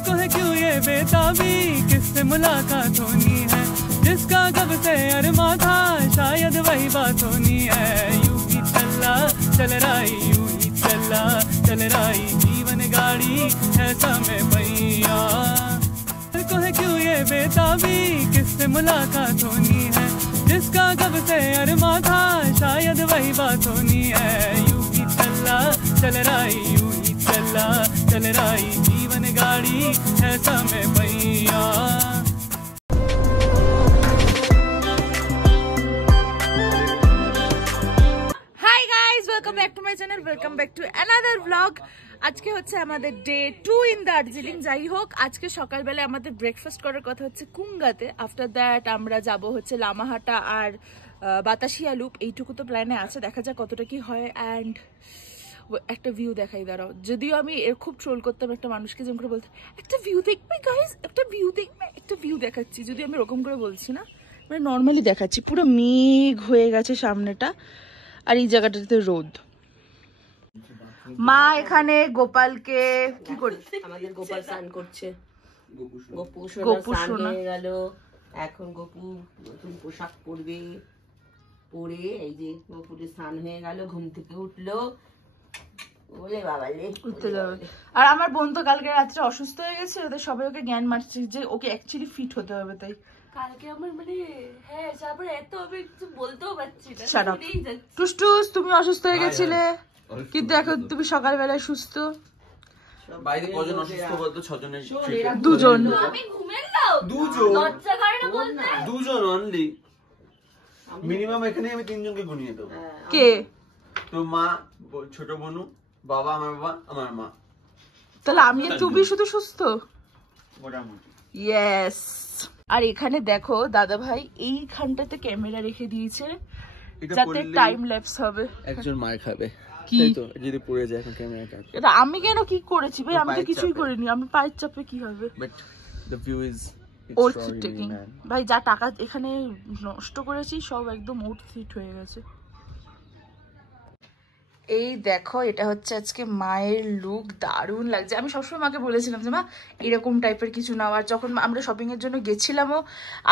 को है क्यों ये बेताबी, किससे मुलाकात होनी है, जिसका कब से अरमा था, शायद वही बात होनी है। यूं ही चल रही, यूं ही चल रही, जीवन गाड़ी है समय पहिया। को है क्यों ये बेताबी, किससे मुलाकात होनी है, जिसका कब से अरमा था, शायद वही बात होनी है। यूं ही चल रही, यूं ही चल रही, जीवन गाड़ी है समय पहिया। Hi guys, welcome back to my channel, welcome back to another blog. আজকে হচ্ছে আমাদের ডে 2 ইন দার্জিলিং। যাই হোক, আজকে সকালবেলা আমাদের ব্রেকফাস্ট করার কথা হচ্ছে কুঙ্গাতে। আফটার দ্যাট আমরা যাব হচ্ছে লামাহাটা আর বাতাসিয়া লুপ। এইটুকু তো প্ল্যানে আছে, দেখা যাক কতটা কি হয়। অ্যান্ড একটা ভিউ দেখাই, দাঁড়াও। যদিও আমি খুব ট্রোল করতাম একটা মানুষকে, যেমন করে বলতে একটা ভিউ দেখবে গাইস, একটা ভিউ দেখবে, একটা ভিউ দেখাচ্ছি। যদি আমি ওরকম করে বলছি না, মানে নর্মালি দেখাচ্ছি। পুরো মেঘ হয়ে গেছে সামনেটা, আর এই জায়গাটাতে রোদ। মা এখানে গোপালকে কি করছে? আমাদের গোপাল স্নান করছে। গপু স্নান হয়ে গেল, এখন গপু নতুন পোশাক পরবে। পরে এই যে গপুরের স্নান হয়ে গেল, ঘুম থেকে উঠলো, বলে বাবা উঠতে যাবে। আর আমার বোন তো কালকে রাত্রে অসুস্থ হয়ে গেছে, ওদের সবাই ওকে জ্ঞান মারছে যে ওকে অ্যাকচুয়ালি ফিট হতে হবে। তাই কালকে আমার মানে হ্যাঁ, তারপরে এত আমি কিছু বলতেও পারছি না। Shut up. টুসটুস, তুমি অসুস্থ হয়ে গেছিলে, কিন্তু এখন তুমি সকালবেলায় সুস্থ। বাইরে কজন অসুস্থ বলতো? 6 জনের, 2 জন। আমি ঘুমেলাম 2 জন, লজ্জা করে না বলতে। 2 জন অনলি। মিনিমাম এখানে আমি 3 জনকে গুনিয়ে দেবো। কে? তো মা, ছোট বোনু, বাবা, আমার মা। তাহলে আমি আর তুমি শুধু সুস্থ মোটামুটি। ইয়েস। আর এখানে দেখো দাদা ভাই এইখানটাতে ক্যামেরা রেখে দিয়েছে যাতে টাইম ল্যাপস হবে। একজন মার খাবে কি? তাই তো, যদি পড়ে যায় এখন ক্যামেরাটা। এটা আমি কেন কি করেছি ভাই? আমি তো কিছুই করিনি। আমি পায়ের চাপে কি হবে? But the view is worth taking ভাই। যা টাকা এখানে নষ্ট করেছি সব একদম ওর্থ ইট হয়ে গেছে। এই দেখো, এটা হচ্ছে আজকে মায়ের লুক। দারুণ লাগছে। আমি সবসময় মাকে বলেছিলাম যে মা এরকম টাইপের কিছু নাও। আর যখন আমরা শপিং এর জন্য গেছিলামও,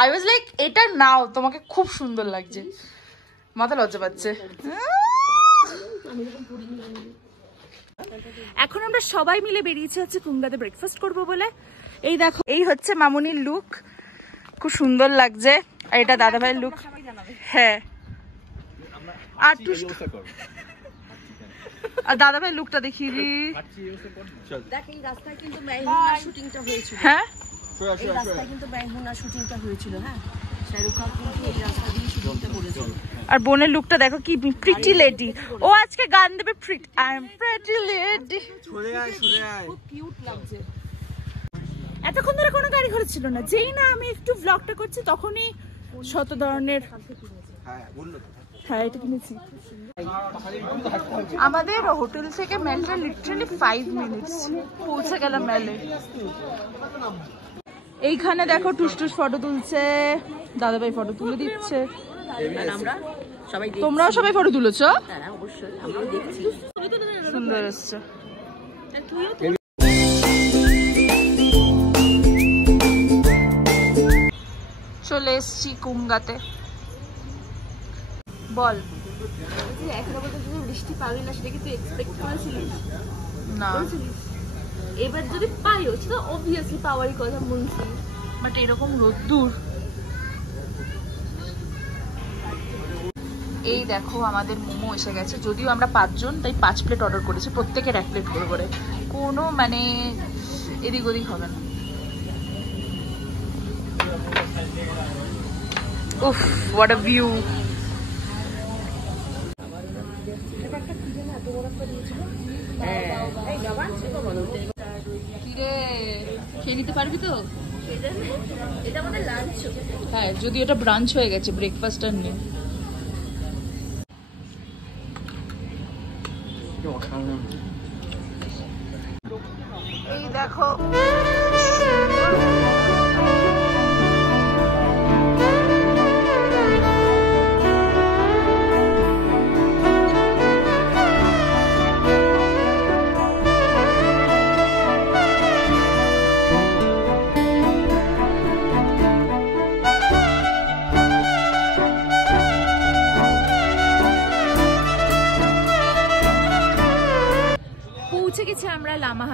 আই ওয়াজ লাইক এটা নাও, তোমাকে খুব সুন্দর লাগছে। মাথা লজ্জা পাচ্ছে। এখন আমরা সবাই মিলে বেরিয়েছি হচ্ছে কুঙ্গাতে ব্রেকফাস্ট করব বলে। এই দেখো, এই হচ্ছে মামুনির লুক, খুব সুন্দর লাগছে। আর এটা দাদা ভাইয়ের লুক। হ্যাঁ, আর দাদা ভাই লুকটা দেখিয়ে দি। দেখ, এই রাস্তায় কিন্তু মেহমুনা শুটিংটা হয়েছিল। হ্যাঁ, এই রাস্তায় কিন্তু মেহমুনা শুটিংটা হয়েছিল। হ্যাঁ, শাহরুখ খান কিন্তু এই রাস্তা দিয়ে শুটিংটা করেছিল। আর বোনের লুকটা দেখো, কি প্রিটি লেডি। ও আজকে গান দেবে, আই এম প্রিটি লেডি। খুব কিউট লাগছে। এতক্ষণ ধরে কোনো গাড়ি ঘোড়া ছিল না। যেই না আমি একটু ব্লগটা করছি তখনই শত ধরনের। হ্যাঁ, এটা কিনেছি। আমাদের হোটেল থেকে মেলটা লিটারালি 5 মিনিটস, পৌঁছে গেলাম মেলে। এইখানে দেখো টুসটুস ফটো তুলছে, দাদাভাই ফটো তুলে দিচ্ছে। তোমরাও সবাই ফটো তুলেছো? অবশ্যই, আমরাও দেখছি। সুন্দর এসছে। চলে এসছি কুঙ্গাতে। বল। এখনো পর্যন্ত বৃষ্টি পাবি না, সেটা কি তুই এক্সপেক্ট করেছিলিস? না, এবার যদি পাইও সেটা অবভিয়াসলি পাওয়ারই কথা মনছি, বাট এরকম রোদ্দুর। এই দেখো আমাদের মোমো এসে গেছে। যদিও আমরা 5 জন, তাই 5 প্লেট অর্ডার করেছি, প্রত্যেকের 1 প্লেট করে করে। কোনো মানে এদিক ওদিক হবে না। উফ, হোয়াট আ ভিউ। কিরে, খেয়ে নিতে পারবি তো? এটা আমাদের লাঞ্চ। হ্যাঁ, যদি ওটা ব্রাঞ্চ হয়ে গেছে, ব্রেকফাস্ট আর নেই। এই দেখো,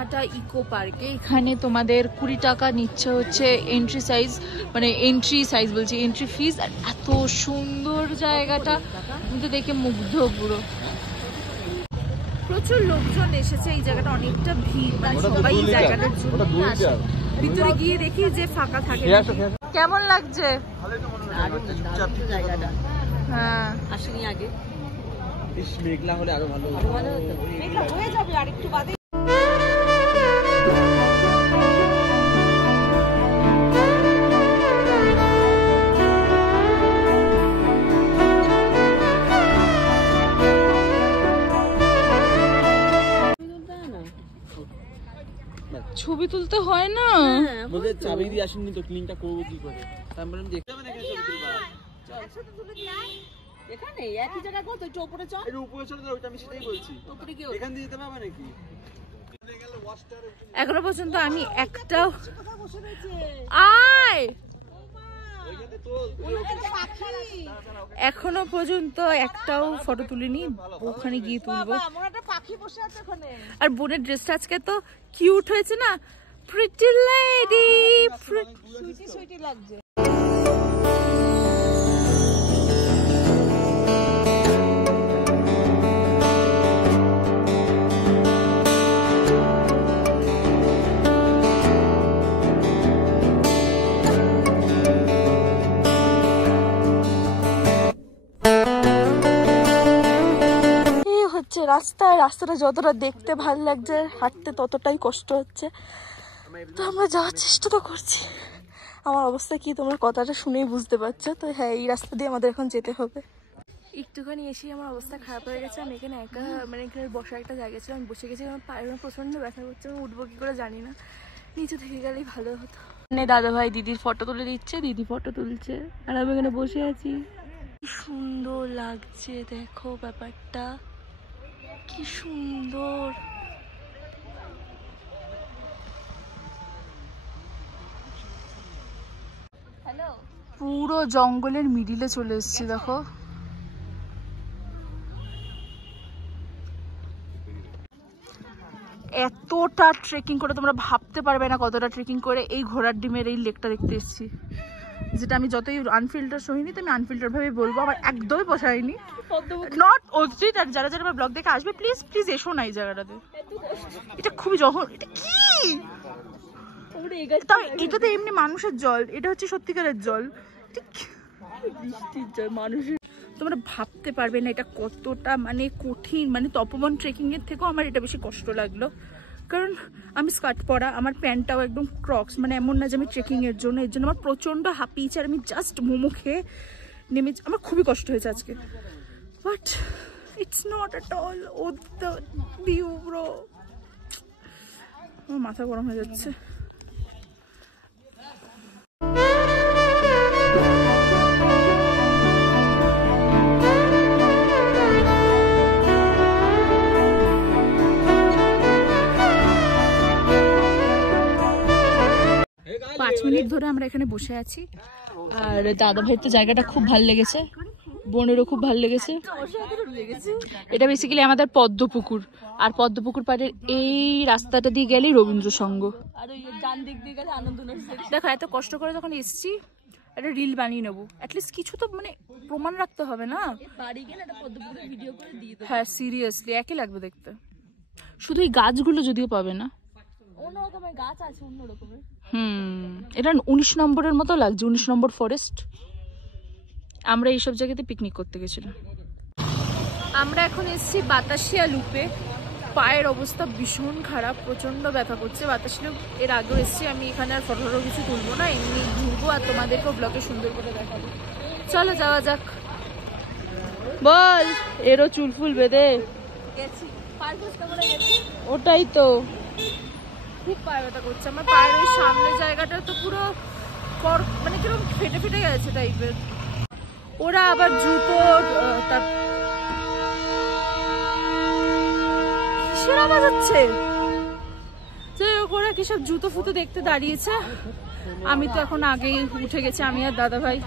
দিনহাটা ইকো পার্কে। এখানে তোমাদের 20 টাকা নিচ্ছে হচ্ছে এন্ট্রি সাইজ, মানে এন্ট্রি সাইজ বলছি, এন্ট্রি ফিজ। আর এত সুন্দর জায়গাটা, আমি তো দেখে মুগ্ধ পুরো। প্রচুর লোকজন এসেছে, এই জায়গাটা অনেকটা ভিড়, মানে সবাই এই জায়গাটার জন্য আসে। ভিতরে গিয়ে দেখি যে ফাঁকা থাকে। কেমন লাগছে? হ্যাঁ, আসেনি আগে। মেঘলা হলে আরো ভালো হয়ে যাবে আর একটু বাদে। ছবি তুলতে হয় না? বলতে চাবি দিয়ে আসেননি তো, ক্লিনটা করবো কি করে? তারপরে আমি দেখতে এখানে একই জায়গায় কত একটু উপরে চল। এর উপরে চলে যাও, ওটা আমি সেটাই বলছি। উপরে কি এখান দিয়ে যেতে পারবে নাকি? এখনো পর্যন্ত আমি একটা এখনো পর্যন্ত একটাও ফটো তুলিনি, ওখানে গিয়ে তুলবো। আর বোনের ড্রেসটা আজকে তো কিউট হয়েছে না, প্রিটি লেডি, সুইটি সুইটি লাগছে। রাস্তাটা যতটা দেখতে ভালো লাগছে, হাঁটতে ততটাই কষ্ট হচ্ছে। তো আমরা যাওয়ার চেষ্টা তো করছি। আমার অবস্থা কি তোমরা কথাটা শুনেই বুঝতে পারছো। তো হ্যাঁ, এই রাস্তা দিয়ে আমাদের এখন যেতে হবে। একটুখানি এসেই আমার অবস্থা খারাপ হয়ে গেছে। আমি এখানে একা, মানে এখানে বসার একটা জায়গা ছিল, আমি বসে গেছি। আমার পায়ের প্রচন্ড ব্যথা করছে, আমি উঠবো কি করে জানি না। নিচে থেকে গেলেই ভালো হতো। দাদা ভাই দিদির ফটো তুলে দিচ্ছে, দিদি ফটো তুলছে, আর আমি এখানে বসে আছি। সুন্দর লাগছে, দেখো ব্যাপারটা কি সুন্দর। পুরো জঙ্গলের মিডিলে চলে এসেছি, দেখো। এতটা ট্রেকিং করে তোমরা ভাবতে পারবে না কতটা ট্রেকিং করে এই ঘোড়ার ডিমের এই লেকটা দেখতে এসেছি, যেটা আমি যতই আনফিল্টার শুনিনি, তো আমি আনফিল্টার ভাবে বলবো, আমার একদমই পোষায়নি। নট অস্ট্রিট। আর যারা যারা ব্লগ দেখে আসবে, প্লিজ প্লিজ এসো না এই জায়গাটাতে। এটা খুবই এটা কি, এটাতে এমনি মানুষের জল, এটা হচ্ছে সত্যিকারের জল, বৃষ্টির জল মানুষের। তোমরা ভাবতে পারবে না এটা কতটা মানে কঠিন। মানে তপবন ট্রেকিং এর থেকেও আমার এটা বেশি কষ্ট লাগলো, কারণ আমি স্কার্ট পরা, আমার প্যান্টটাও একদম ক্রক্স, মানে এমন না যে আমি ট্রেকিং এর জন্য, এর জন্য আমার প্রচন্ড হাঁপিয়েছে। আর আমি জাস্ট মোমো খেয়ে নেমে, আমার খুবই কষ্ট হয়েছে আজকে। But it's not at all or the view bro. আমার মাথা গরম হয়ে যাচ্ছে। 5 মিনিট ধরে আমরা এখানে বসে আছি। আর দাদা ভাইয়ের তো জায়গাটা খুব ভালো লেগেছে, বোনেরও খুব ভালো লেগেছে। এটা বেসিক্যালি আমাদের পদ্মপুকুর, আর পদ্মপুকুর পাড়ের এই রাস্তাটা দিয়ে গেলে রবীন্দ্র সংঘ, আর ওই ডান দিক দিয়ে গেলে আনন্দনগর। দেখো এত কষ্ট করে যখন এসেছি, একটা রিল বানিয়ে নেবো, অ্যাটলিস্ট কিছু তো মানে প্রমাণ রাখতে হবে না। হ্যাঁ সিরিয়াসলি একই লাগবে দেখতে। শুধু এই গাছগুলো যদিও পাবে না, অন্যরকমের গাছ আছে অন্যরকমের। এটা 19 নম্বরের মতো লাগছে, 19 নম্বর ফরেস্ট। আমরা এইসব জায়গাতে পিকনিক করতে গেছিলাম। আমরা এখন এসেছি বাতাসিয়া লুপে। পায়ের অবস্থা ভীষণ খারাপ, প্রচন্ড ব্যথা করছে। বাতাসিয়া লুপ এর আগেও এসেছি আমি, এখানে আর ফটো কিছু তুলবো না, এমনি ঘুরবো আর তোমাদেরকেও ব্লগে সুন্দর করে দেখাবো। চলো যাওয়া যাক। বল, এরও চুল ফুল বেঁধে গেছি, ওটাই তো খুব পায়ে ব্যথা করছে আমার। পায়ের ওই সামনের জায়গাটা তো পুরো মানে কিরকম ফেটে ফেটে গেছে টাইপের। ওরা আবার জুতো কিসের আওয়াজ হচ্ছে, ওরা কিসব জুতো ফুতো দেখতে দাঁড়িয়েছে। আমি তো এখন আগেই উঠে গেছি, আমি আর দাদা ভাই।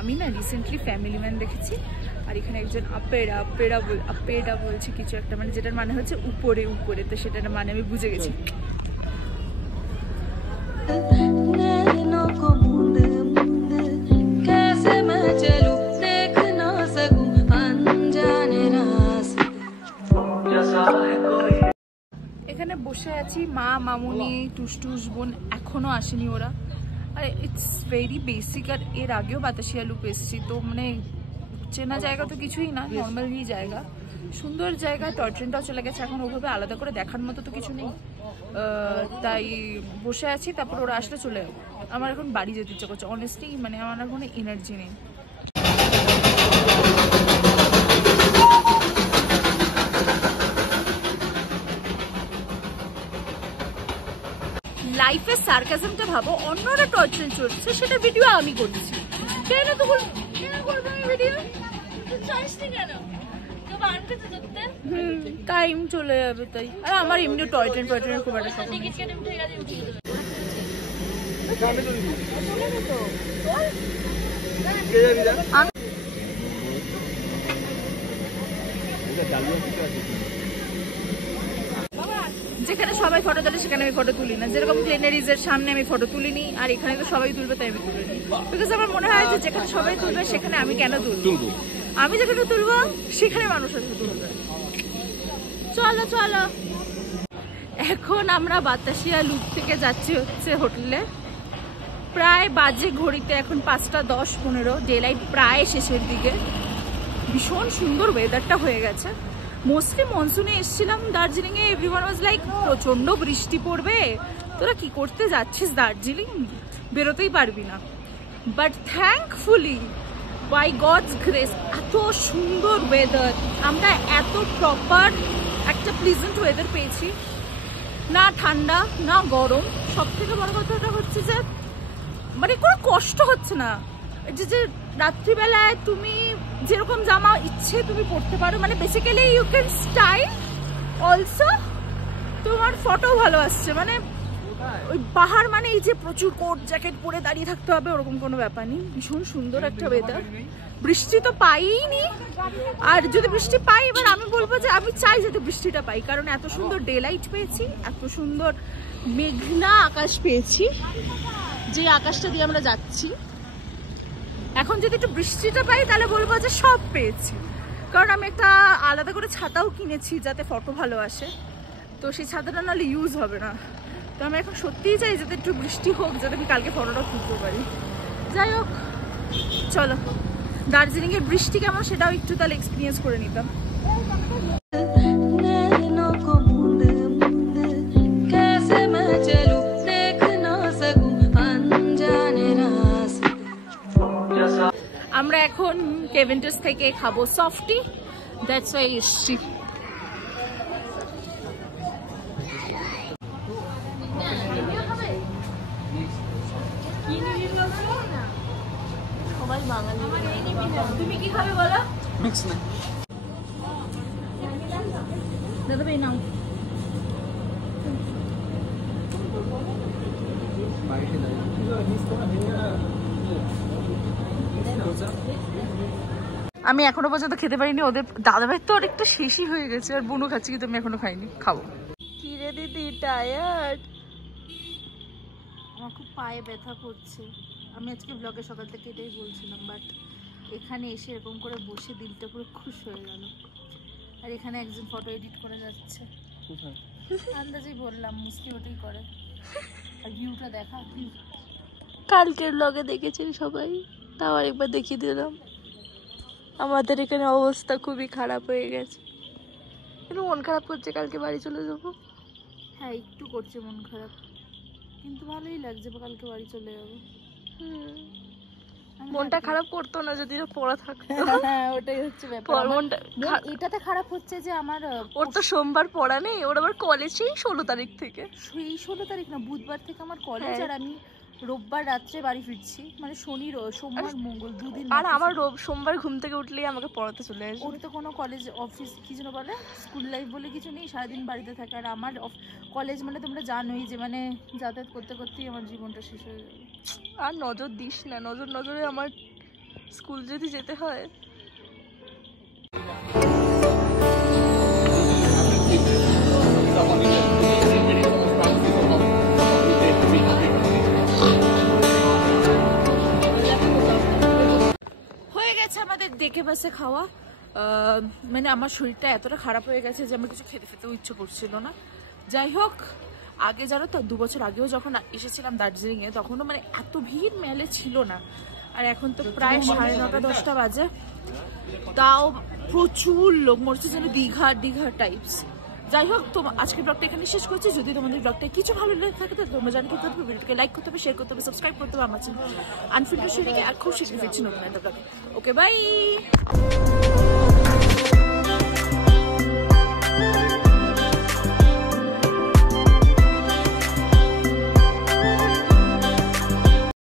আমি না রিসেন্টলি ফ্যামিলি ম্যান দেখেছি, আর এখানে একজন আপেরা বলছে কিছু একটা, মানে যেটার মানে হচ্ছে উপরে উপরে, তো সেটার মানে আমি বুঝে গেছি। এখানে বসে আছি, মা, মামুনি, টুসটুস বোন এখনো আসেনি ওরা। আর ইটস ভেরি বেসিক, আর এর আগেও বাতাসিয়া লুপ এসেছি, তো মানে চেনা জায়গা তো কিছুই না, নর্মালি জায়গা, সুন্দর জায়গা। টয় ট্রেনটাও চলে গেছে, এখন ওভাবে আলাদা করে দেখার মতো তো কিছু নেই, তাই বসে আছি। তারপর ওরা আসলে চলে যাবো। আমার এখন বাড়ি যেতে ইচ্ছা করছে অনেস্টলি, মানে আমার আর কোনো এনার্জি নেই। লাইফের সার্কাজমটা ভাবো, অন্যরা টয় ট্রেন চলছে, সেটা ভিডিও আমি করছি, কেন তো করবো আমি ভিডিও? টাইম চলে যাবে তাই। আর আমার এমনি টয় ট্রেন খুব একটা শখ নেই। যেখানে সবাই ফটো তোলে সেখানে আমি ফটো তুলি না, যেরকম গ্লেনারিজের সামনে আমি ফটো তুলিনি, আর এখানে তো সবাই তুলবে তাই আমি তুলিনি, বিকজ আমার মনে হয় যে যেখানে সবাই তুলবে সেখানে আমি কেন তুলবো? আমি যেখানে তুলবো সেখানে মানুষ আসবে তুলবে। চলো চলো, এখন আমরা বাতাসিয়া লুপ থেকে যাচ্ছি হচ্ছে হোটেলে। প্রায় বাজে ঘড়িতে এখন 5:10-15, ডে লাইট প্রায় শেষের দিকে। ভীষণ সুন্দর ওয়েদারটা হয়ে গেছে। মোস্টলি মনসুনে এসেছিলাম দার্জিলিংয়ে, এভরিওয়ান ওয়াজ লাইক প্রচন্ড বৃষ্টি পড়বে, তোরা কি করতে যাচ্ছিস দার্জিলিং, বেরোতেই পারবি না। But thankfully by God's grace এত সুন্দর ওয়েদার, আমরা এত প্রপার একটা প্লিজেন্ট ওয়েদার পেয়েছি, না ঠান্ডা না গরম। সব থেকে বড় কথাটা হচ্ছে যে মানে কোনো কষ্ট হচ্ছে না, যে রাত্রিবেলায় তুমি যেরকম জামা ইচ্ছে তুমি পরতে পারো, মানে basically you can style also, তোমার ফটো ভালো আসছে। মানে ওই পাহাড় মানে এই যে প্রচুর কোট জ্যাকেট পরে দাঁড়িয়ে থাকতে হবে ওরকম কোনো ব্যাপার নেই। ভীষণ সুন্দর একটা ওয়েদার। বৃষ্টি তো পাইনি, আর যদি বৃষ্টি পাই এবার আমি বলবো যে আমি চাই যাতে বৃষ্টিটা পাই, কারণ এত সুন্দর ডে লাইট পেয়েছি, এত সুন্দর মেঘনা আকাশ পেয়েছি, যে আকাশটা দিয়ে আমরা যাচ্ছি। এখন যদি একটু বৃষ্টিটা পাই তাহলে বলবো যে সব পেয়েছি, কারণ আমি একটা আলাদা করে ছাতাও কিনেছি যাতে ফটো ভালো আসে, তো সেই ছাতাটা নাহলে ইউজ হবে না। তো আমি এখন সত্যিই চাই যাতে একটু বৃষ্টি হোক, যাতে আমি কালকে ফটোটা তুলতে পারি। যাই হোক চলো, দার্জিলিংয়ের বৃষ্টি কেমন সেটাও একটু তাহলে এক্সপিরিয়েন্স করে নিতাম। আমরা এখন কেভেন্টাস থেকে খাবো সফটি, দ্যাটস ওয়াই এসছি। তুমি কি খাবে বলো? মিক্স না দাদা ভাই নাও। আমি এখনো পর্যন্ত খেতে পারিনি, ওদের দাদাভাই তো অনেকটা শেষই হয়ে গেছে, আর বুনু খাচ্ছি কিন্তু আমি এখনো খাইনি, খাবো। কি রে দিদি টায়ার্ড? আমার খুব পায়ে ব্যথা করছে। আমি আজকে ব্লগে সকাল থেকে এটাই বলছিলাম, বাট এখানে এসে এরকম করে বসে দিলটা পুরো খুশ হয়ে গেল। আর এখানে একজন ফটো এডিট করে যাচ্ছে, আন্দাজেই বললাম মুস্কি ওটাই করে। আর ভিউটা দেখা, কালকের ব্লগে দেখেছেন সবাই, তাও আরেকবার দেখিয়ে দিলাম। আমাদের এখানে অবস্থা খুবই খারাপ হয়ে গেছে, একটু মন খারাপ করছে, কালকে বাড়ি চলে যাবো। হ্যাঁ একটু করছে মন খারাপ, কিন্তু ভালোই লাগছে কালকে বাড়ি চলে যাবো। মনটা খারাপ করতো না যদি পড়া থাকতো। হ্যাঁ ওটাই হচ্ছে ব্যাপার, মনটা এটাতে খারাপ হচ্ছে যে আমার ওর তো সোমবার পড়া নেই, ওর আবার কলেজেই 16 তারিখ থেকে। সেই 16 তারিখ না, বুধবার থেকে আমার কলেজ, আর আমি রোববার রাত্রে বাড়ি ফিরছি, মানে শনি সোমবার মঙ্গল দুদিন। আর আমার সোমবার ঘুম থেকে উঠলেই আমাকে পড়াতে চলে আসে। ওর তো কোনো কলেজ অফিস কিছু না বলে, স্কুল লাইফ বলে কিছু নেই, সারাদিন বাড়িতে থাকে। আর আমার কলেজ মানে তোমরা জানোই যে মানে যাতায়াত করতে করতেই আমার জীবনটা শেষ হয়ে যাবে। আর নজর দিস না, নজরে আমার স্কুল যদি যেতে হয়। হয়ে গেছে আমাদের দেখে বাসে খাওয়া। মানে আমার শরীরটা এতটা খারাপ হয়ে গেছে যে আমার কিছু খেতে খেতেও ইচ্ছে করছিল না। যাই হোক, আগে জানো তো 2 বছর আগেও যখন এসেছিলাম দার্জিলিংয়ে তখনও মানে এত ভিড় মেলে ছিল না, আর এখন তো প্রায় 9:30-10টা বাজে, তাও প্রচুর লোক মরছে, যেন দীঘা টাইপস। যাই হোক, তো আজকের ব্লগটা এখানে শেষ করছি। যদি তোমাদের ব্লগটা কিছু ভালো লেগে থাকে তো তোমরা জানো কি করতে হবে, ভিডিওকে লাইক করতে হবে, শেয়ার করতে হবে, সাবস্ক্রাইব করতে হবে আমার চ্যানেল আনফিল্টার শেয়ারিংয়ে। আর খুব শীঘ্রই ফিরছি নতুন একটা ব্লগে। ওকে, বাই।